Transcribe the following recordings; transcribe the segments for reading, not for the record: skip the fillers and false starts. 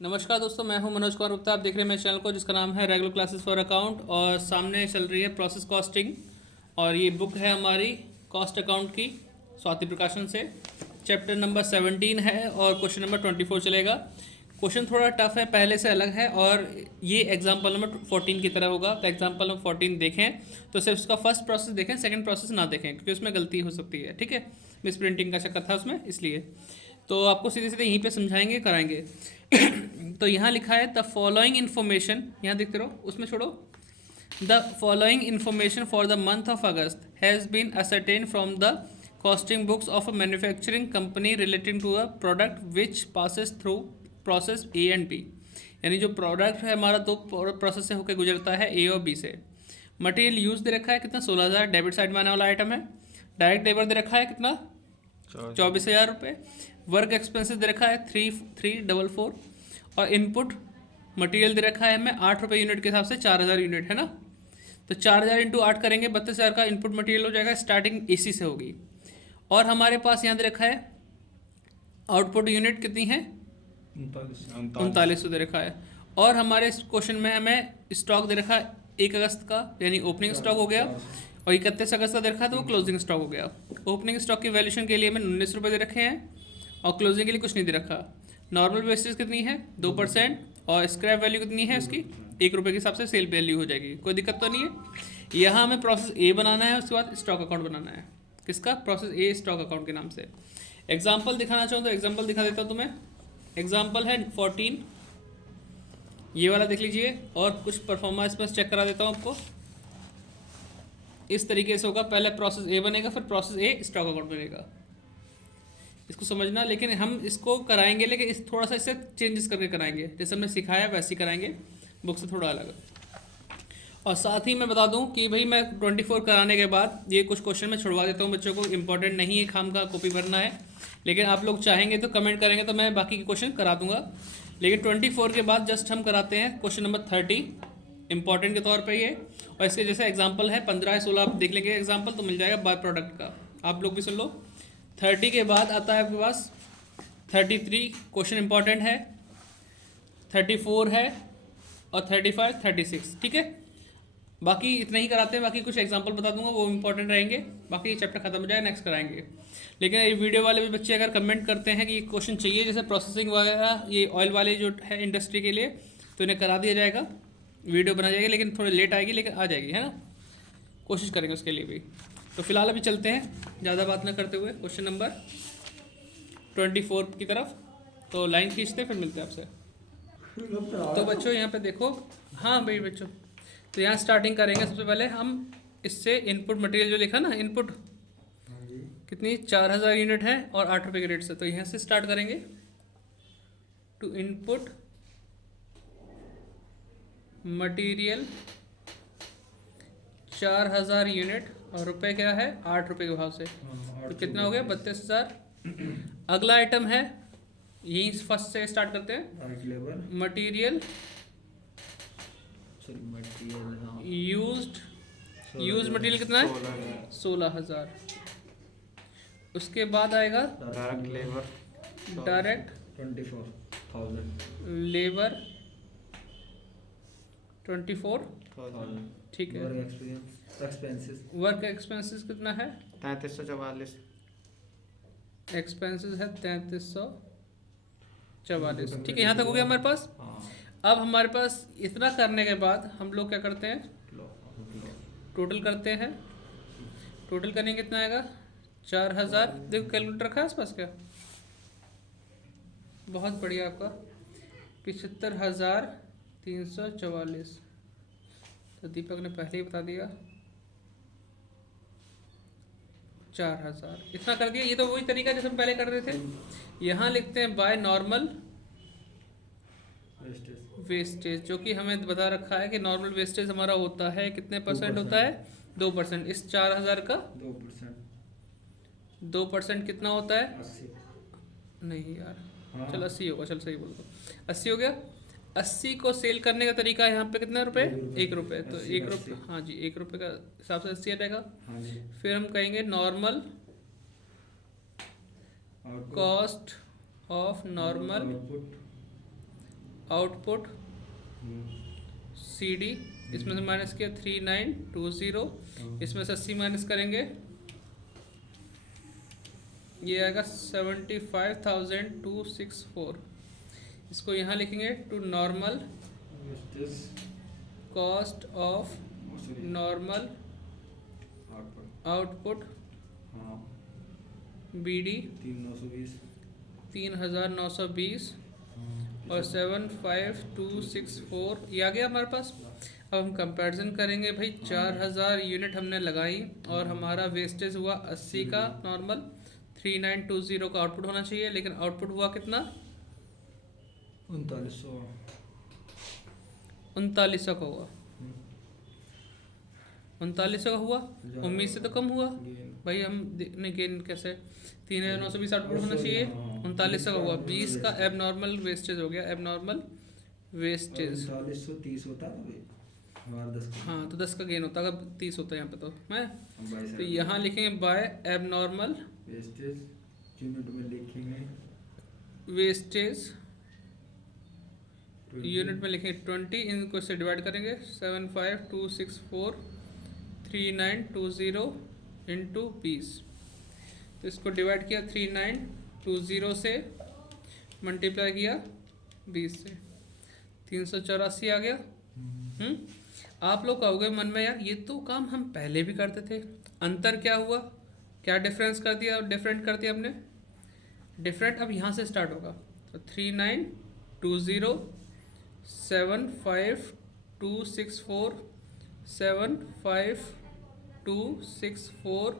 नमस्कार दोस्तों, मैं हूं मनोज कुमार गुप्ता। आप देख रहे हैं मेरे चैनल को जिसका नाम है रेगुलर क्लासेस फॉर अकाउंट, और सामने चल रही है प्रोसेस कॉस्टिंग। और ये बुक है हमारी कॉस्ट अकाउंट की, स्वाति प्रकाशन से। चैप्टर नंबर 17 है और क्वेश्चन नंबर 24 चलेगा। क्वेश्चन थोड़ा टफ है, पहले से अलग है, और ये एग्जाम्पल नंबर 14 की तरह होगा। तो एग्जाम्पल नंबर 14 देखें तो सिर्फ उसका फर्स्ट प्रोसेस देखें, सेकंड प्रोसेस ना देखें, क्योंकि उसमें गलती हो सकती है। ठीक है, मिस प्रिंटिंग का चक्कर था उसमें, इसलिए तो आपको सीधे सीधे यहीं पे समझाएंगे, कराएंगे। तो यहाँ लिखा है द फॉलोइंग इन्फॉर्मेशन, यहाँ देखते रहो, उसमें छोड़ो। The following information for the month of August has been ascertain from the costing books of a manufacturing company relating to a product which passes through process A and B. यानी जो product है हमारा दो process से होकर गुजरता है, ए और बी से। मटेरियल यूज दे रखा है कितना, 16,000, डेबिट साइड में आने वाला आइटम है। डायरेक्ट लेबर दे रखा है कितना, 24,000 रुपये। वर्क एक्सपेंसेस दे रखा है 3,344। और इनपुट मटेरियल दे रखा है हमें 8 रुपये यूनिट के हिसाब से, 4,000 यूनिट है ना। तो 4,000 इंटू 8 करेंगे, 32,000 का इनपुट मटेरियल हो जाएगा। स्टार्टिंग एसी से होगी। और हमारे पास यहाँ दे रखा है आउटपुट यूनिट कितनी है, 3900 दे रखा है। और हमारे क्वेश्चन में हमें स्टॉक दे रखा है 1 अगस्त का, यानी ओपनिंग स्टॉक हो गया। और 31 अगस्त का दे रखा है, तो वो क्लोजिंग स्टॉक हो गया। ओपनिंग स्टॉक की वैल्यूशन के लिए हमें 19 रुपये दे रखे हैं, और क्लोजिंग के लिए कुछ नहीं दे रखा। नॉर्मल वेस्टेज कितनी है, 2%। और स्क्रैप वैल्यू कितनी है उसकी, 1 रुपये के हिसाब से सेल वैल्यू हो जाएगी। कोई दिक्कत तो नहीं है। यहाँ हमें प्रोसेस ए बनाना है, उसके बाद स्टॉक अकाउंट बनाना है। किसका, प्रोसेस ए स्टॉक अकाउंट के नाम से। एग्जाम्पल दिखाना चाहूँ तो एग्जाम्पल दिखा देता हूँ तुम्हें। एग्जाम्पल है 14, ये वाला देख लीजिए। और कुछ परफॉर्मेंस में चेक करा देता हूँ आपको। इस तरीके से होगा, पहले प्रोसेस ए बनेगा, फिर प्रोसेस ए स्टॉक अकाउंट बनेगा। इसको समझना, लेकिन हम इसको कराएंगे, लेकिन इस थोड़ा सा इससे चेंजेस करके कराएंगे, जैसे हमने सिखाया वैसे ही कराएंगे, बुक से थोड़ा अलग। और साथ ही मैं बता दूं कि भाई मैं 24 कराने के बाद ये कुछ क्वेश्चन मैं छुड़वा देता हूँ बच्चों को, इंपॉर्टेंट नहीं है, खाम का कॉपी भरना है। लेकिन आप लोग चाहेंगे तो कमेंट करेंगे तो मैं बाकी के क्वेश्चन करा दूंगा। लेकिन 24 के बाद जस्ट हम कराते हैं क्वेश्चन नंबर 30, इंपॉर्टेंट के तौर पर ये। और इसके जैसे एग्जाम्पल है 15 या 16, आप देख लेंगे एग्जाम्पल तो मिल जाएगा बाय प्रोडक्ट का। आप लोग भी सुन लो। 30 के बाद आता है आपके पास 33, क्वेश्चन इंपॉर्टेंट है। 34 है, और 35, 36। ठीक है, बाकी इतना ही कराते हैं। बाकी कुछ एग्जांपल बता दूंगा, वो इंपॉर्टेंट रहेंगे। बाकी ये चैप्टर खत्म हो जाए, नेक्स्ट कराएंगे। लेकिन ये वीडियो वाले भी बच्चे अगर कमेंट करते हैं कि ये क्वेश्चन चाहिए, जैसे प्रोसेसिंग वगैरह, ये ऑयल वाले जो है इंडस्ट्री के लिए, तो इन्हें करा दिया जाएगा, वीडियो बना जाएगी। लेकिन थोड़ी लेट आएगी, लेकिन आ जाएगी, है ना। कोशिश करेंगे उसके लिए भी। तो फिलहाल अभी चलते हैं, ज़्यादा बात ना करते हुए, क्वेश्चन नंबर 24 की तरफ। तो लाइन खींचते फिर मिलते हैं आपसे। तो बच्चों यहाँ पे देखो, हाँ भाई बच्चों, तो यहाँ स्टार्टिंग करेंगे। सबसे पहले हम इससे इनपुट मटेरियल जो लिखा ना, इनपुट कितनी, 4,000 यूनिट है और 8 रुपये के रेट से। तो यहाँ से स्टार्ट करेंगे। टू इनपुट मटेरियल 4,000 यूनिट, और रुपए क्या है, 8 रुपये के भाव से। तो कितना हो गया, 32,000। अगला आइटम है, यहीं फर्स्ट से स्टार्ट करते हैं। मटेरियल यूज्ड मटेरियल कितना है, 16,000। उसके बाद आएगा डायरेक्ट 24,000 लेबर 24। ठीक है। वर्क एक्सपेंसेस कितना है, 3344। एक्सपेंसेस है 3344। ठीक है, यहाँ तक हो गया हमारे पास। अब हमारे पास इतना करने के बाद हम लोग क्या करते हैं, टोटल करते हैं। टोटल करने कितना आएगा, 4,000। देखो कैलकुलेटर रखा है आसपास क्या, बहुत बढ़िया आपका, 75,344। तो दीपक ने पहले ही बता दिया, 4,000 इतना कर दिया। ये तो वही तरीका जैसे हम पहले कर रहे थे। यहाँ लिखते हैं बाय नॉर्मल वेस्टेज, जो कि हमें बता रखा है कि नॉर्मल वेस्टेज हमारा होता है कितने परसेंट होता है, 2%। इस 4,000 का 2% कितना होता है, 80। नहीं यार, हाँ। चल 80 होगा, चल सही बोल दो, 80 हो गया। 80 को सेल करने का तरीका यहाँ पे कितना रुपए, 1 रुपये। तो 1 रुपये, हाँ जी, 1 रुपये का हिसाब से 80 आ जाएगा। हाँ जी। फिर हम कहेंगे normal cost of normal output C D, इसमें से माइनस किया 3920, इसमें से 80 माइनस करेंगे, ये आएगा 75,264। इसको यहाँ लिखेंगे to normal cost of normal output B D 3920 और 75264, ये आ गया हमारे पास। अब हम कंपैरिजन करेंगे भाई, 4000 यूनिट हमने लगाई और हमारा वेस्टेज हुआ 80 का नॉर्मल, 3920 का आउटपुट होना चाहिए, लेकिन आउटपुट हुआ कितना 3900 का हुआ, 3900 का हुआ, उम्मीद से तो कम हुआ भाई। हम नहीं गेन कैसे, 3920 आउटपुट होना चाहिए, 3900 का हुआ, 20 का एबनॉर्मल वेस्टेज हो गया, एबनॉर्मल वेस्टेज 3930 होता है हमारा 10 का। हाँ तो 10 का गेन होता है, 30 होता है यहाँ पे तो मैं, तो यहाँ लिखेंगे बाय एबनॉर्मल वेस्टेज, यूनिट में लिखेंगे वेस्टेज, यूनिट में लिखेंगे 20, इनको से डिवाइड करेंगे 75264 3920 इंटू 20, तो इसको डिवाइड किया 3920 से, मल्टीप्लाई किया 20 से, 384 आ गया। आप लोग कहोगे मन में यार ये तो काम हम पहले भी करते थे, अंतर क्या हुआ, क्या डिफरेंस कर दिया, डिफरेंट कर दिया हमने, डिफरेंट अब यहाँ से स्टार्ट होगा, तो 3920 75264 75264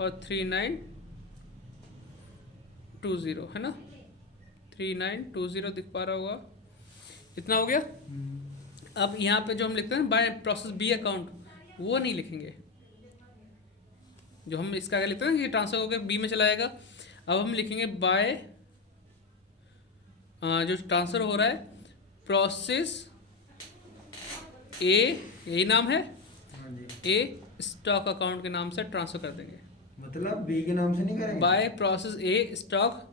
और 3920 है ना, 3920 दिख पा रहा होगा, इतना हो गया। अब यहाँ पे जो हम लिखते हैं बाय प्रोसेस बी अकाउंट, वो नहीं लिखेंगे, जो हम इसका क्या लिखते हैं ना, ये ट्रांसफर होकर बी में चला जाएगा। अब हम लिखेंगे बाय जो ट्रांसफर हो रहा है प्रोसेस ए, यही नाम है, ए स्टॉक अकाउंट के नाम से ट्रांसफर कर देंगे, मतलब बी के नाम से नहीं करेंगे, by process A stock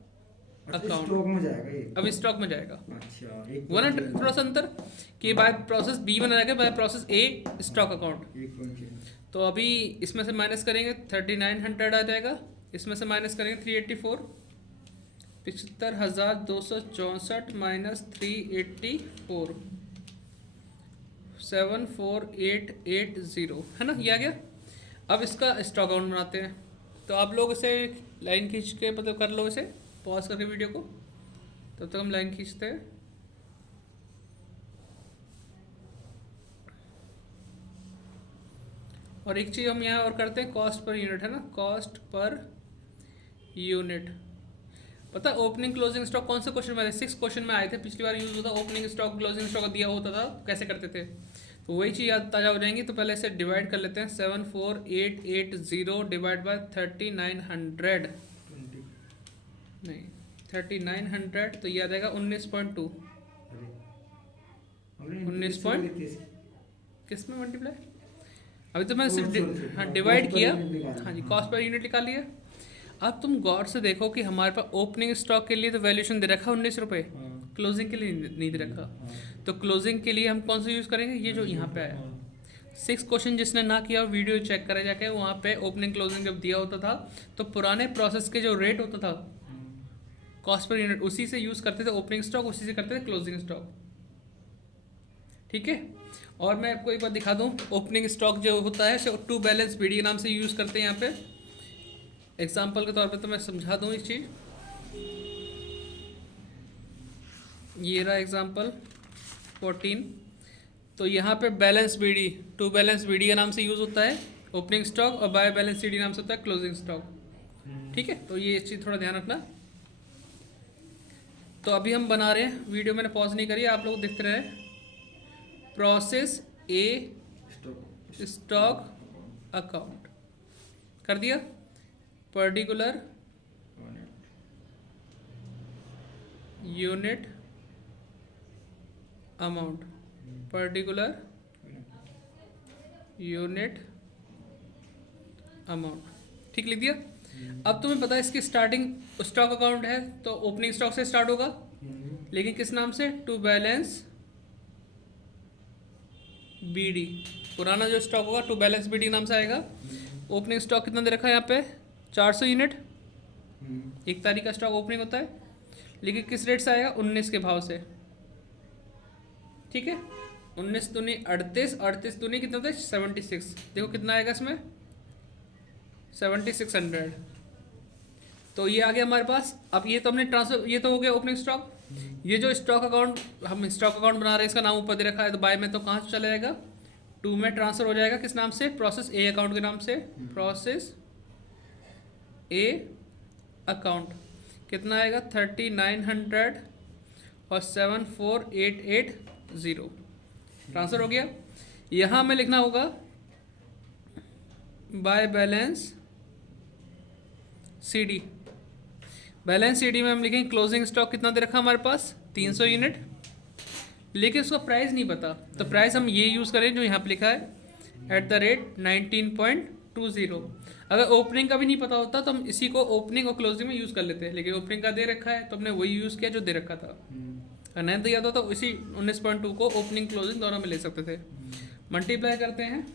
account, stock में जाएगा ये, अब स्टॉक में जाएगा। अच्छा वो ना थोड़ा सा अंतर कि बाय प्रोसेस बी बना जाएगा, by process A stock account, तो अभी इसमें से माइनस करेंगे 3900 आ जाएगा, इसमें से माइनस करेंगे 384, 75,264 माइनस 384 74,880 है ना, ये आ गया। अब इसका स्टॉक अकाउंट बनाते हैं, तो आप लोग इसे लाइन खींच के मतलब कर लो, इसे पॉज करके वीडियो को, तब तक हम लाइन खींचते हैं। और एक चीज़ हम यहाँ और करते हैं, कॉस्ट पर यूनिट है ना, कॉस्ट पर यूनिट। पता ओपनिंग क्लोजिंग स्टॉक कौन से क्वेश्चन में आए थे, 6 क्वेश्चन में आए थे पिछली बार यूज होता, ओपनिंग स्टॉक क्लोजिंग स्टॉक दिया होता था, कैसे करते थे, तो वही चीज़ याद ताज़ा हो जाएंगी। तो पहले इसे डिवाइड कर लेते हैं, 74,880 डिवाइड बाय 3900 नहीं 3900, तो ये आ जाएगा 19.2 किस में मल्टीप्लाई, अभी तो मैंने सिर्फ हाँ डिवाइड किया, हाँ जी कॉस्ट पर यूनिट निकाल लिया। अब तुम गौर से देखो कि हमारे पास ओपनिंग स्टॉक के लिए तो वैल्यूएशन दे रखा 19 रुपये, क्लोजिंग के लिए नहीं दे रखा, तो क्लोजिंग के लिए हम कौन सा यूज़ करेंगे, ये जो यहाँ पे आया 6 क्वेश्चन जिसने ना किया वीडियो चेक करे जाके, वहाँ पे ओपनिंग क्लोजिंग जब दिया होता था तो पुराने प्रोसेस के जो रेट होता था कॉस्ट पर यूनिट, उसी से यूज़ करते थे ओपनिंग स्टॉक, उसी से करते थे क्लोजिंग स्टॉक, ठीक है। और मैं आपको एक बार दिखा दूँ, ओपनिंग स्टॉक जो होता है उसे टू बैलेंस बी डी नाम से यूज़ करते हैं यहाँ पे, एग्जाम्पल के तौर पे तो मैं समझा दूँ इस चीज़, ये रहा एग्जाम्पल 14, तो यहाँ पे balance B D, to balance B D के नाम से यूज़ होता है ओपनिंग स्टॉक, और बाय बैलेंस सी डी नाम से होता है क्लोजिंग स्टॉक, ठीक है। तो ये चीज़ थोड़ा ध्यान रखना। तो अभी हम बना रहे हैं, वीडियो मैंने पॉज नहीं करी, आप लोग देखते रहे, प्रोसेस ए स्टॉक अकाउंट कर दिया, particular unit amount, particular unit amount, ठीक लिख दिया। अब तुम्हें पता है इसकी स्टार्टिंग स्टॉक अकाउंट है तो ओपनिंग स्टॉक से स्टार्ट होगा, लेकिन किस नाम से? To balance BD. पुराना जो स्टॉक होगा टू बैलेंस बीडी नाम से आएगा। ओपनिंग स्टॉक कितना दे रखा है यहाँ पे? 400 यूनिट। 1 तारीख का स्टॉक ओपनिंग होता है, लेकिन किस रेट से आएगा? 19 के भाव से। ठीक है, 19 दूनी 38, 38 दूनी कितना होता है? 76। देखो कितना आएगा इसमें? 7600। तो ये आ गया हमारे पास। अब ये तो हमने ट्रांसफर, ये तो हो गया ओपनिंग स्टॉक। ये जो स्टॉक अकाउंट, हम स्टॉक अकाउंट बना रहे हैं, इसका नाम ऊपर दे रखा है, तो बाय में तो कहाँ से चला जाएगा? टू में ट्रांसफर हो जाएगा। किस नाम से? प्रोसेस ए अकाउंट के नाम से। प्रोसेस ए अकाउंट कितना आएगा? 3900 और 74880 ट्रांसफर हो गया। यहाँ हमें लिखना होगा by balance CD. Balance CD में हम लिखेंगे क्लोजिंग स्टॉक कितना दे रखा हमारे पास? 300 यूनिट, लेकिन उसका प्राइस नहीं पता, तो प्राइस हम ये यूज़ करें जो यहाँ पे लिखा है @19.20। अगर ओपनिंग का भी नहीं पता होता तो हम इसी को ओपनिंग और क्लोजिंग में यूज़ कर लेते हैं, लेकिन ओपनिंग का दे रखा है तो हमने वही यूज़ किया जो दे रखा था। अगर नहीं दिया था तो इसी 19.2 को ओपनिंग क्लोजिंग दोनों में ले सकते थे। मल्टीप्लाई करते हैं,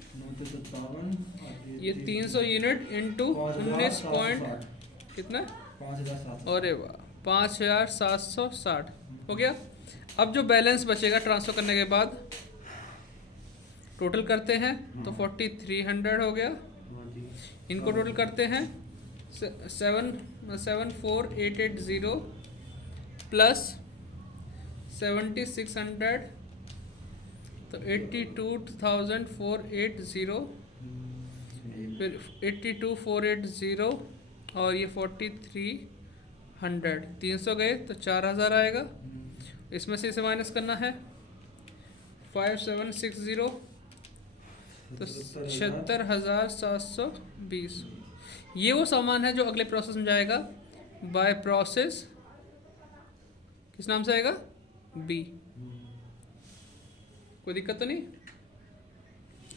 ये 300 यूनिट इंटू 19 पॉइंट कितना? 5760। अरे वाह, 5760 हो गया। अब जो बैलेंस बचेगा ट्रांसफ़र करने के बाद टोटल करते हैं तो 4300 हो गया। इनको टोटल करते हैं 74880 प्लस 7600 तो 82480, फिर 82480 और ये 4300, 300 गए तो 4000 आएगा। इसमें से इसे माइनस करना है 5760 तो 76720। ये वो सामान है जो अगले प्रोसेस में जाएगा बाय प्रोसेस, किस नाम से आएगा? बी। कोई दिक्कत तो नहीं?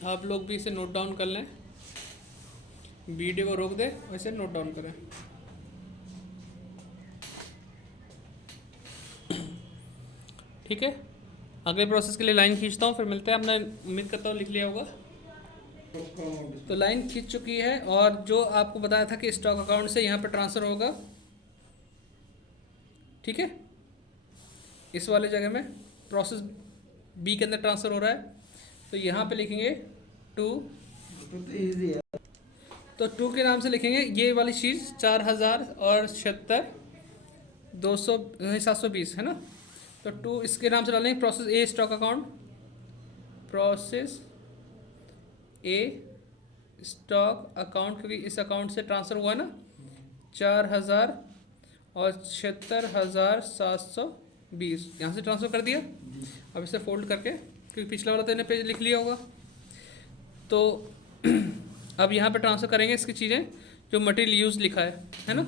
आप लोग भी इसे नोट डाउन कर लें, वीडियो को रोक दे वैसे नोट डाउन करें। ठीक है, अगले प्रोसेस के लिए लाइन खींचता हूँ, फिर मिलते हैं। हमने उम्मीद करता हूँ लिख लिया होगा। तो लाइन खींच चुकी है, और जो आपको बताया था कि स्टॉक अकाउंट से यहाँ पर ट्रांसफ़र होगा, ठीक है, इस वाले जगह में प्रोसेस बी के अंदर ट्रांसफ़र हो रहा है, तो यहाँ पे लिखेंगे 2। तो 2 के नाम से लिखेंगे ये वाली चीज़ 4000 और 720 है ना, तो 2 इसके नाम से डालेंगे प्रोसेस ए स्टॉक अकाउंट। प्रोसेस ए स्टॉक अकाउंट, क्योंकि इस अकाउंट से ट्रांसफ़र हुआ ना 4000 और 77720, यहाँ से ट्रांसफ़र कर दिया। अब इसे फोल्ड करके, क्योंकि पिछला वाला तो इन्हें पेज लिख लिया होगा, तो अब यहाँ पे ट्रांसफ़र करेंगे इसकी चीज़ें जो मटेरियल यूज लिखा है ना,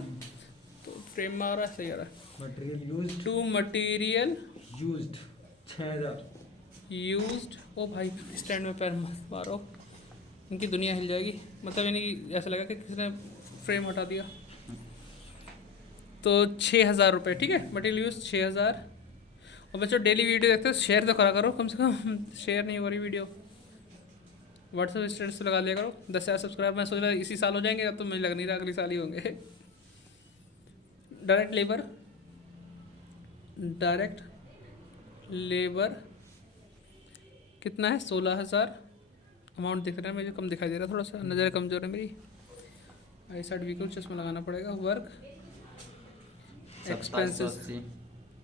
तो फ्रेम में आ रहा है, सही आ रहा है। Material used to material used 6000 used. ओ भाई स्टैंड में पैर मत मारो, इनकी दुनिया हिल जाएगी। मतलब यानी ऐसा लगा कि किसी ने फ्रेम हटा दिया। तो 6000 रुपये, ठीक है, मटेरियल यूज 6000। और बच्चों डेली वीडियो देखते हो शेयर तो करा करो कम से कम, शेयर नहीं हो रही वीडियो, व्हाट्सएप स्टेटस लगा लिया करो। 10,000 सब्सक्राइब मैं सोच रहा इसी साल हो जाएंगे, अब तो मुझे लग नहीं रहा अगले साल ही होंगे। डायरेक्ट लेबर कितना है? 16,000 अमाउंट दिख रहा है मुझे, कम दिखाई दे रहा है, थोड़ा सा नज़र कमज़ोर है मेरी, आई साइड वीक चश्मा लगाना पड़ेगा। वर्क एक्सपेंसेस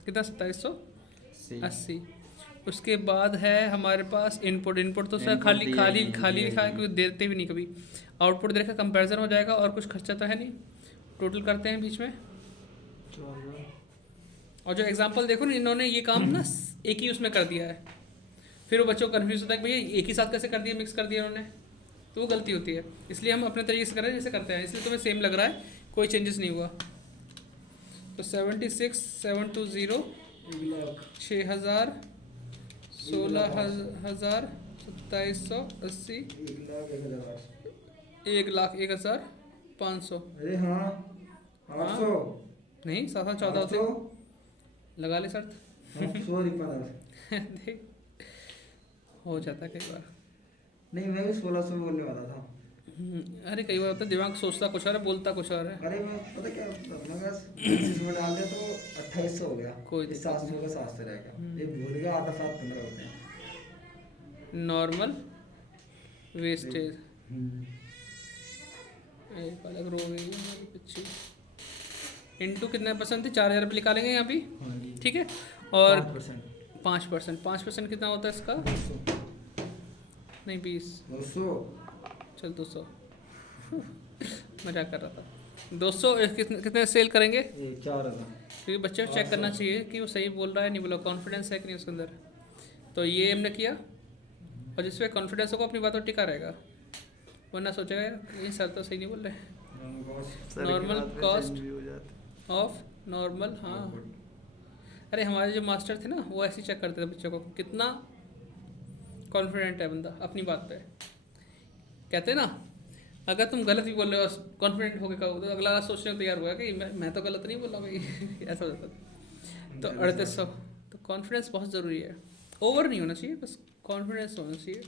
कितना? 2780। उसके बाद है हमारे पास इनपुट तो सर खाली लिखा है, क्योंकि देते भी नहीं कभी। आउटपुट देखा कंपैरिजन हो जाएगा, और कुछ खर्चा तो है नहीं। टोटल करते हैं बीच में, और जो एग्जांपल देखो ना, इन्होंने ये काम ना एक ही उसमें कर दिया है, फिर वो बच्चों को कन्फ्यूज होता है कि भैया एक ही साथ कैसे कर दिया, मिक्स कर दिया उन्होंने, तो वो गलती होती है। इसलिए हम अपने तरीके से कर रहे हैं जैसे करते हैं, इसलिए तुम्हें सेम लग रहा है, कोई चेंजेस नहीं हुआ। तो 76,720 6000 16,000 2780 1,01,500। अरे हाँ 800 नहीं 7,14 होते, लगा ले शर्त। सॉरी पर देख, हो जाता है कई बार। नहीं, मैं भी 1600 में बोलने वाला था। अरे कई बार होता है दिमाग सोचता कुछ और है बोलता कुछ और है। अरे मैं पता क्या, मैं बस 25 में डाल दिया तो 2800 हो गया। कोई इस दिक्कत 700 का 700 रहेगा, ये भूल गया, आधा 715 होते हैं। नॉर्मल वेस्टेज हम्म, एक अलग रो गई है हमारी पिच्छी। इंटू कितने परसेंट थे, 4000 रुपये निकालेंगे यहाँ भी, हाँ जी। ठीक है। और 5%। 5% कितना होता है इसका, 200। नहीं 20, 200। चल 200 मजाक कर रहा था। 200 कितने कितने सेल करेंगे, ये 4000। क्योंकि बच्चे को चेक करना चाहिए कि वो सही बोल रहा है नहीं बोला, कॉन्फिडेंस है कि नहीं उसके अंदर। तो ये हमने किया, और जिसपे कॉन्फिडेंस होगा अपनी बात पर टिका रहेगा, वरना सोचेगा यार ये सर तो सही नहीं बोल रहे। नॉर्मल कॉस्ट ऑफ नॉर्मल, हाँ। अरे हमारे जो मास्टर थे ना वो ऐसे ही चेक करते थे बच्चों को कितना कॉन्फिडेंट है बंदा अपनी बात पे। कहते हैं ना, अगर तुम गलत भी बोल रहे हो कॉन्फिडेंट होकर कहो तो अगला सोचने को तैयार हुआ कि मैं तो गलत नहीं बोल रहा भाई ऐसा हो जाता था। तो 3800, तो कॉन्फिडेंस बहुत ज़रूरी है, ओवर नहीं होना चाहिए, बस कॉन्फिडेंस होना चाहिए।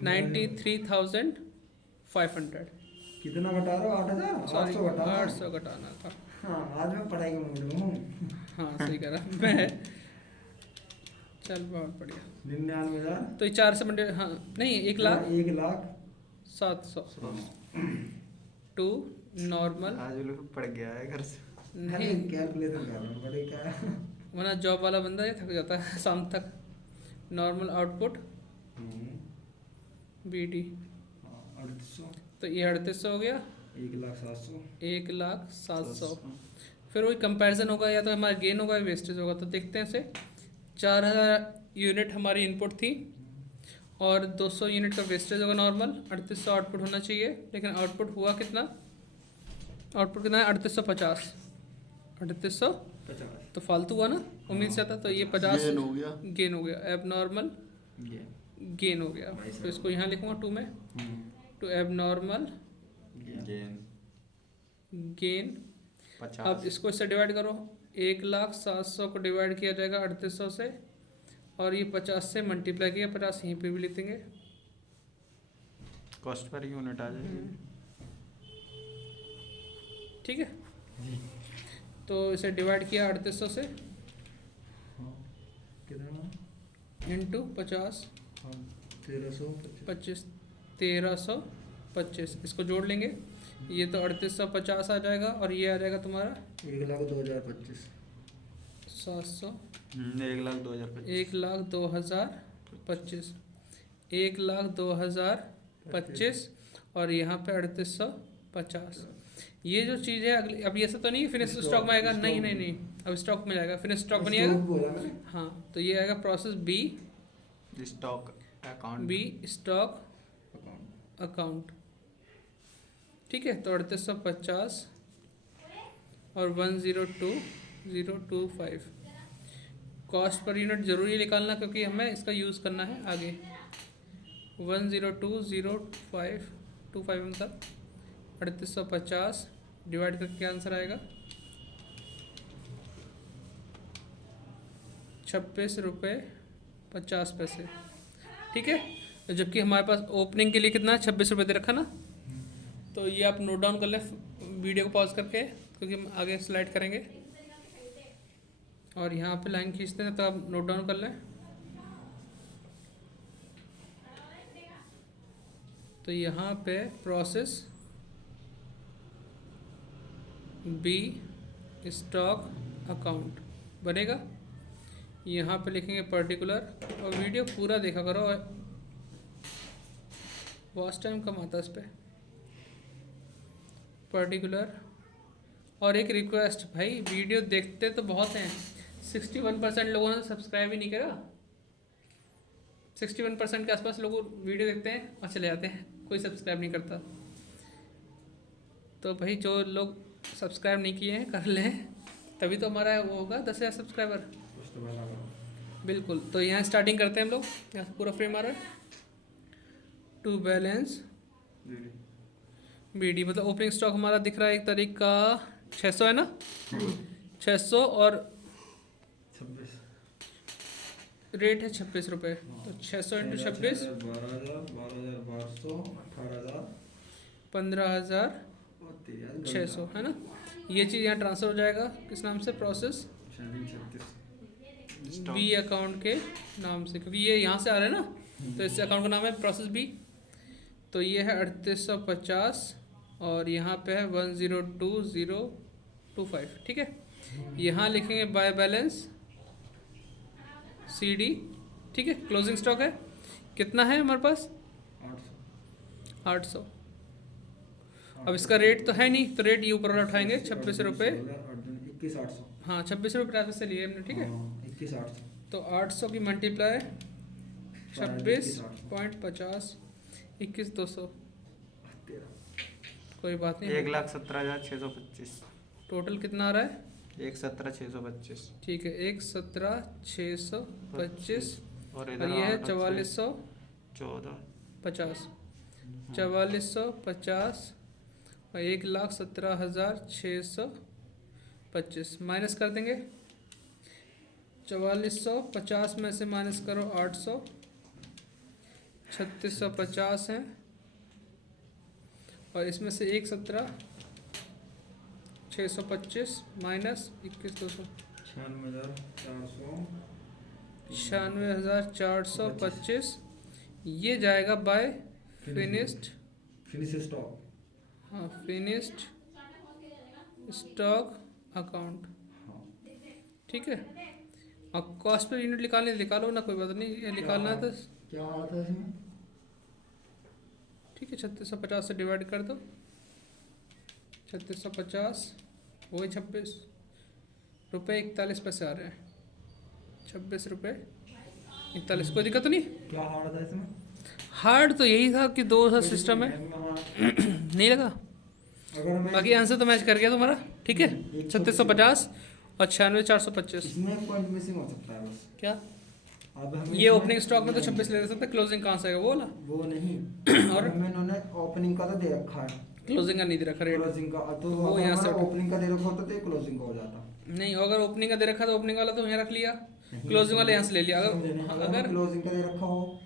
93,500, कितना घटा रहे हो? 8000? सॉरी 800 घटा रहे हो? 800 घटाना था। हाँ, आज मैं पढ़ाई के मूड में हूँ। हाँ सही कह रहा मैं, चल बहुत बढ़िया। 99,000। तो ये 4 से बंडे, हाँ नहीं 1,07,000 टू नॉर्मल। आज वो लोग पड़ गया है घर से। अरे नहीं कैलकुलेशन कर रहा हूँ, बड़े क्या। वरना जॉब वाला बंदा ये थक जाता है शाम तक। Normal output BD, 3800। तो ये 3800 हो गया, 1,07,000। 1,07,000। फिर वही कंपैरिजन होगा, या तो हमारा गेन होगा या वेस्टेज होगा। तो देखते हैं इसे, 4000 यूनिट हमारी इनपुट थी और 200 यूनिट का वेस्टेज होगा नॉर्मल। 3800 आउटपुट होना चाहिए, लेकिन आउटपुट हुआ कितना, आउटपुट कितना है 3850। 3800 50। तो फालतू हुआ ना, उम्मीद से आता। तो ये 50 गेन हो गया। गेन हो गया, एब नॉर्मल गेन हो गया। भाई साहब। तो इसको यहाँ लिखूँगा 2 में, टू एब नॉर्मल गेन गेन। 50। अब इसको इससे डिवाइड करो, 1,07,000 को डिवाइड किया जाएगा 3800 से, और ये 50 से मल्टीप्लाई किया, 50 यहीं पे भी लिख देंगे। कॉस्ट पर यूनिट आ जाएगी। ठीक है, तो इसे डिवाइड किया 3800 से हाँ, कितना? इंटू 50, हाँ, 1325। 1325। इसको जोड़ लेंगे, ये तो 3850 आ जाएगा, और ये आ जाएगा तुम्हारा 1,02,025। 700, 1,02,025। 1,02,025, और यहाँ पे 3850। ये जो चीज़ है अगली, अब ये सब तो नहीं फिनिश स्टॉक में आएगा, नहीं नहीं नहीं, अब स्टॉक में जाएगा, फिनिश स्टॉक में नहीं आएगा। बोला मैंने। हाँ, तो ये आएगा process B, stock account. B stock account. ठीक है, तो 3850 और 102,025। कॉस्ट पर यूनिट जरूरी निकालना, क्योंकि हमें इसका यूज़ करना है आगे। 102,025 मतलब 3850 डिवाइड करके क्या आंसर आएगा, 26 रुपये 50 पैसे। ठीक है, जबकि हमारे पास ओपनिंग के लिए कितना है, 26 रुपये दे रखा ना। तो ये आप नोट डाउन कर लें वीडियो को पॉज करके, क्योंकि हम आगे स्लाइड करेंगे। और यहाँ पे लाइन खींचते हैं, तो आप नोट डाउन कर लें। तो यहाँ पे प्रोसेस B स्टॉक अकाउंट बनेगा। यहाँ पे लिखेंगे पर्टिकुलर, और वीडियो पूरा देखा करो, वॉच टाइम कम आता है इस पर। पर्टिकुलर, और एक रिक्वेस्ट भाई, वीडियो देखते तो बहुत हैं, 61% लोगों ने सब्सक्राइब ही नहीं करा। 61% के आसपास लोग वीडियो देखते हैं और चले जाते हैं, कोई सब्सक्राइब नहीं करता। तो भाई जो लोग सब्सक्राइब नहीं किए हैं कर लें, तभी तो हमारा वो होगा 10,000 सब्सक्राइबर। बिल्कुल, तो यहाँ स्टार्टिंग करते हैं हम लोग, यहाँ से पूरा फ्रेम आ रहा है। टू बैलेंस BD मतलब ओपनिंग स्टॉक हमारा दिख रहा है 1 तारीख का 600 है ना, 600 और रेट है 26 रुपये, तो 600 इंटू 26 12,500 18,000 15,600 है ना। ये चीज़ यहाँ ट्रांसफ़र हो जाएगा किस नाम से, प्रोसेस स्टॉक बी अकाउंट के नाम से, क्योंकि ये यहाँ से आ रहा है ना, तो इस अकाउंट का नाम है प्रोसेस बी। तो ये है 3850 और यहाँ पे है 102025, ठीक है। यहाँ लिखेंगे बाय बैलेंस सी डी, ठीक है। क्लोजिंग स्टॉक है कितना है हमारे पास, 800। अब इसका रेट तो है नहीं, तो रेट ये ऊपर वाला उठाएंगे 26 रुपये, 21,800। हाँ 26 रुपये से लिए हमने, ठीक है। 21,800 तो 800 की मल्टीप्लाई 26.50 21,200, कोई बात नहीं। 1,17,625। टोटल कितना आ रहा है, 1,17,625 ठीक है 1,17,625 और और इधर ये है 4414 4450, 4450 और 1,17,625 माइनस कर देंगे। 4450 में से माइनस करो 800, 3650 है और इसमें से 1,17,625 माइनस 21,200, 96,425 ये जाएगा बाय फिनिश्ड स्टॉक। हाँ फिनिश्ड स्टॉक अकाउंट, ठीक है। और कॉस्ट पर यूनिट निकालो ना, कोई बात नहीं, ये निकालना है तो क्या आ था इसमें, ठीक है 3650 से डिवाइड कर दो, 3650 वही 26 रुपये 41 पैसे आ रहे हैं, 26 रुपये 41, कोई दिक्कत तो नहीं। क्या हार्ड था इसमें, हार्ड तो यही था कि 2 सा सिस्टम है, नहीं लगा। अगर मैं बाकी आंसर तो मैच कर गया तुम्हारा, ठीक है 3650 और 96,425। इसमें पॉइंट मिसिंग हो सकता है बस। क्या अब हमें ये ओपनिंग स्टॉक में तो 26 ले सकते, क्लोजिंग कहाँ से आएगा वो ना, वो नहीं और हमें इन्होंने ओपनिंग का तो दे रखा है, क्लोजिंग का नहीं दे रखा रेट, क्लोजिंग का तो वो वो यहाँ यहाँ से ओपनिंग का दे रखा होता तो ये क्लोजिंग का हो जाता। नहीं। अगर ओपनिंग का दे रखा तो ओपनिंग वाला तो यहाँ रख लिया, क्लोजिंग वाला यहाँ से ले लिया। अगर क्लोजिंग का दे रखा हो,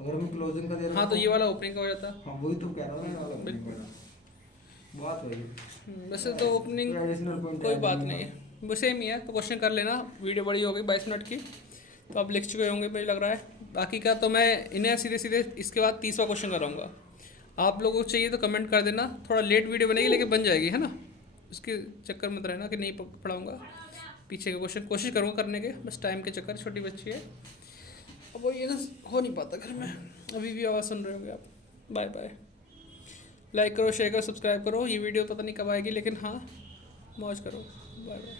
अगर हमें क्लोजिंग का दे रखा हाँ तो ये वाला ओपनिंग का हो जाता। हाँ वही तो कह रहा था, ये वाला opening का। बात वही वैसे तो ओपनिंग एडिशनल पॉइंट कोई बात नहीं है, वो सेम ही है। तो क्वेश्चन कर लेना, वीडियो बड़ी हो गई 22 मिनट की, तो आप लिख चुके होंगे मुझे लग रहा है। बाकी का तो मैं इन्हें सीधे सीधे इसके बाद 30वां क्वेश्चन कराऊंगा। आप लोगों को चाहिए तो कमेंट कर देना, थोड़ा लेट वीडियो बनेगी लेकिन बन जाएगी, है ना। उसके चक्कर मत रहना कि नहीं पढ़ाऊँगा, पीछे के क्वेश्चन कोशिश करूँगा करने के, बस टाइम के चक्कर, छोटी बच्ची है अब वो ये ना हो नहीं पाता घर में। अभी भी आवाज़ सुन रहे होंगे आप। बाय बाय, लाइक करो, शेयर करो, सब्सक्राइब करो। ये वीडियो पता नहीं कब आएगी, लेकिन हाँ मौज करो। Bye bye.